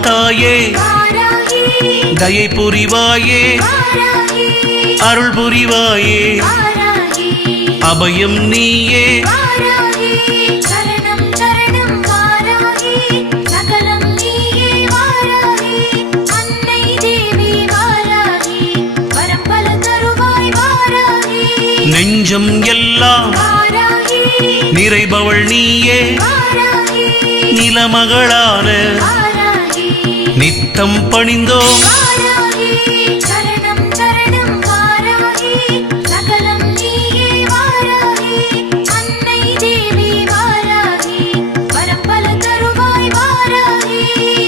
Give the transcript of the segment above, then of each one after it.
மாதாயே தயை புரிவாயே அருள் புரிவாயே அபயம் நீயே நெஞ்சம் எல்லாம் நிறைபவள் நீயே நிலமகளான நித்தம் பணிந்தோம்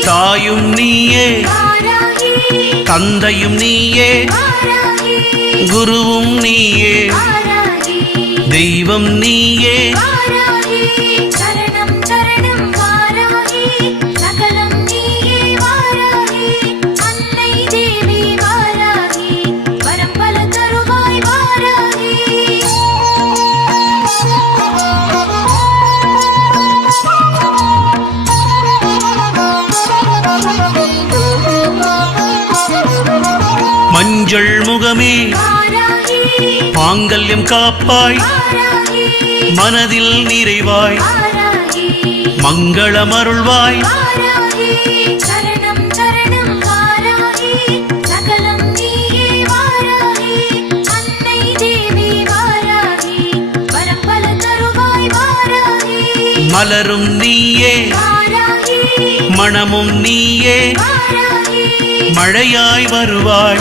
தாயும் நீயே தந்தையும் நீயே குருவும் நீயே தெய்வம் நீயே மஞ்சள் முகமே மாங்கல்யம் காப்பாய் மனதில் நிறைவாய் மங்களம் அருள்வாய் மலரும் நீயே மணமும் நீயே மழையாய் வருவாய்